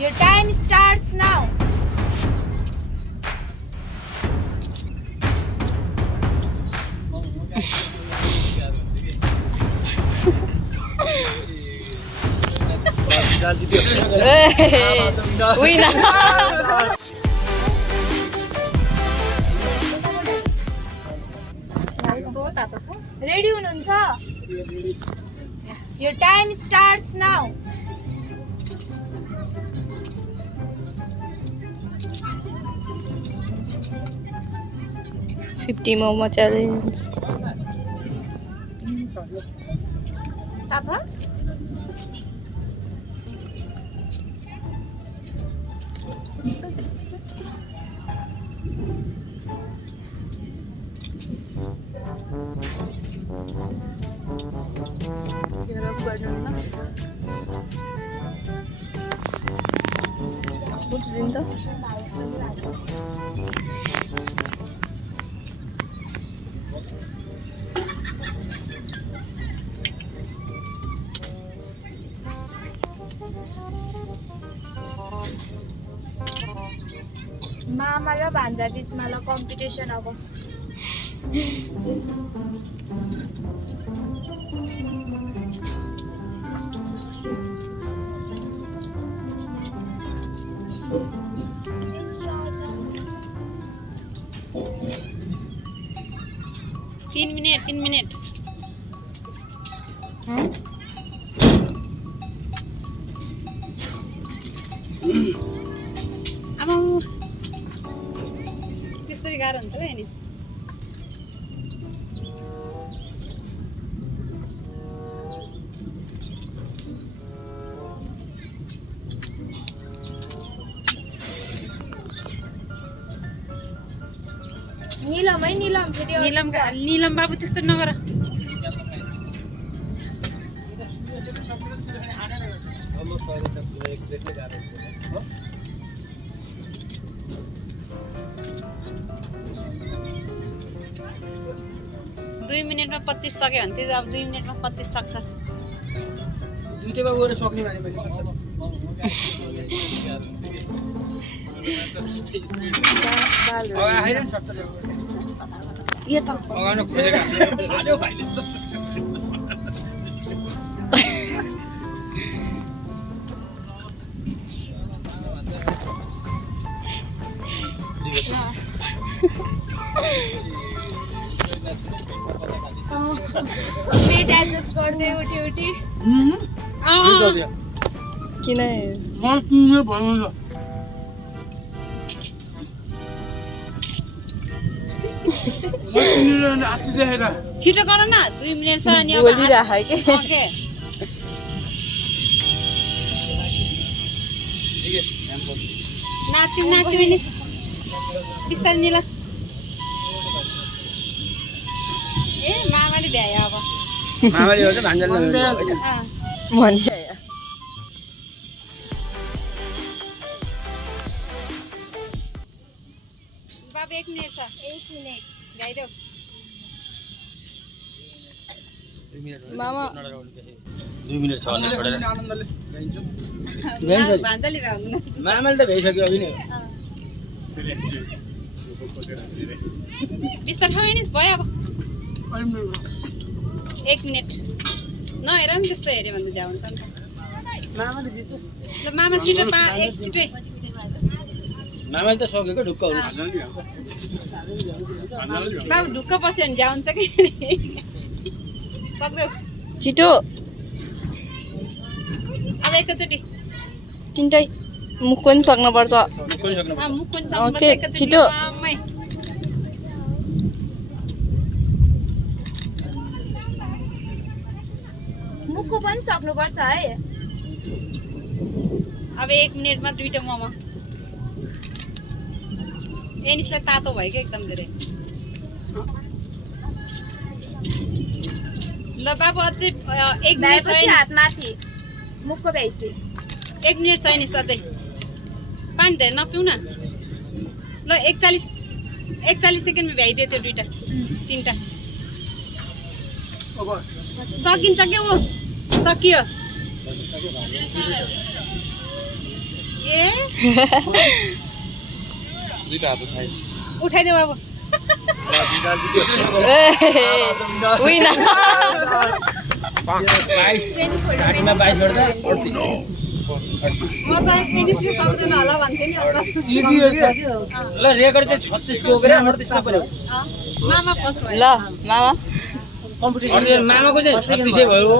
Your time starts now. Winner. Ready हुनुहुन्छ? Your time starts now. $50 momo challenge. Tata? मामा र भान्जा बिचमा ल कम्पिटिसन अब तीन मिनट अब त्यस्तै गाह्रो हुन्छ ल हेर्नुहोस् नीलम है नीलम फेरि नीलम बाबु त्यस्तो नगर दुई मिनेटमा 25 सक्यो भने चाहिँ अब 2 मिनेटमा 25 सक्छ दुईटैमा गएर सक्ने भने वेट एडजस्ट गर्दै उठी किन छिटो गर न 2 मिनेट छ अनि अब बोलिराख के ओके नाच्यौ नि बिस्तारै नि ल ए मामाले भ्यायो अब मामाले हो त भान्जल मन बाबु 1 मिनेट छ 1 मिनेट भ्याइदेऊ मामा 2 मिनेट छ भने छोडेर भान्जाले भ्याउनु मामाले त भ्याइसक्यो अघि नै बिस्तारै खाऊ नि भयो अब 1 मिनेट नहेर नि त्यस्तो हेऱ्यो भने त झ्याउ हुन्छ नि त मामाले जित्छ ल मामा छिटो एकचोटि मामाले त सकेको ढुक्क हुनु बाबु ढुक्क बस्यो भने झ्याउ हुन्छ कि सक्दै छिटो अब एकैचोटि तिनटै मुख पनि सक्नुपर्छ मुख पनि सक्नुपर्छ ओके, एकैचोटि छिटो। आम्मै। मुखको पनि सक्नुपर्छ है अब 1 मिनेटमा 2टा मोमो एनिसलाई तातो भयो क्या एकदम धेरै ल बाबु अझै 1 मिनेट छ भ्याएपछि हात माथि मुखको भ्याइसी 1 मिनेट छ एनिस अझै पानी धेरै नपिउ न ल 41 सेकेन्डमा भ्याइदियो त्यो 2टा 3टा सकिन्छ के ऊ सकियो ए उठाइदेऊ अब विनर 22 स्टार्टिङमा 22 गर्दा 38 म त फिनिसले सक्दैन होला भन्थे नि अब ल रेकर्ड चाहिँ 36 को गरे 38 मा पर्यो मामा फर्स्ट भयो ल मामा अनि मामाको चाहिँ 36 भयो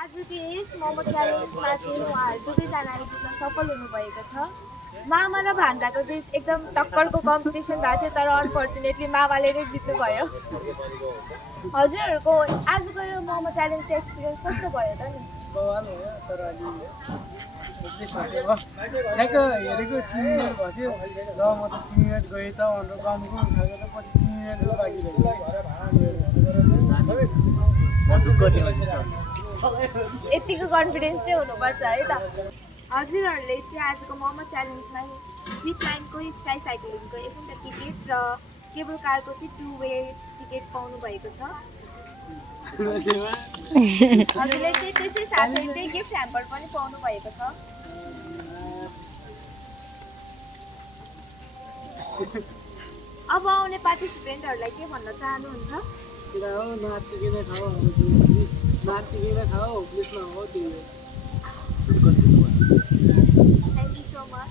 आजको यस मोमो च्यालेन्जमा चाहिँ उहाँहरू दुवैजनाले जित्न सफल हुनुभएको छ। मामा र भान्जाको बिच एकदम टक्करको कम्पिटिसन भएको थियो, तर अनफर्चुनेटली मामाले नै जित्नुभयो। हजुरहरूको आजको यो मोमो च्यालेन्जको एक्सपिरियन्स कस्तो भयो त नि? ठ्याक्क हेरेको 3 मिनट भयो र म त 3 मिनट गएछ भनेर कामको उठाएको त पछि 3 मिनट बाँकी यतिको कन्फिडेन्स चाहिँ हुनुपर्छ है त। हजुरहरूले चाहिँ आजको मोमो च्यालेन्जमा जिप लाइनको स्काई साइक्लिङको एउटा टिकट र केबल कारको चाहिँ 2 वे टिकट पाउनु भएको छ। हजुरले चाहिँ त्यसै साथै चाहिँ गिफ्ट ह्याम्पर पनि पाउनु भएको छ। अब आउने पार्टिसिपेन्टहरूलाई के भन्न चाहनुहुन्छ? नाचिकन खाऊ प्लेसमा हो त्यो थ्याङ्क यू सो मच।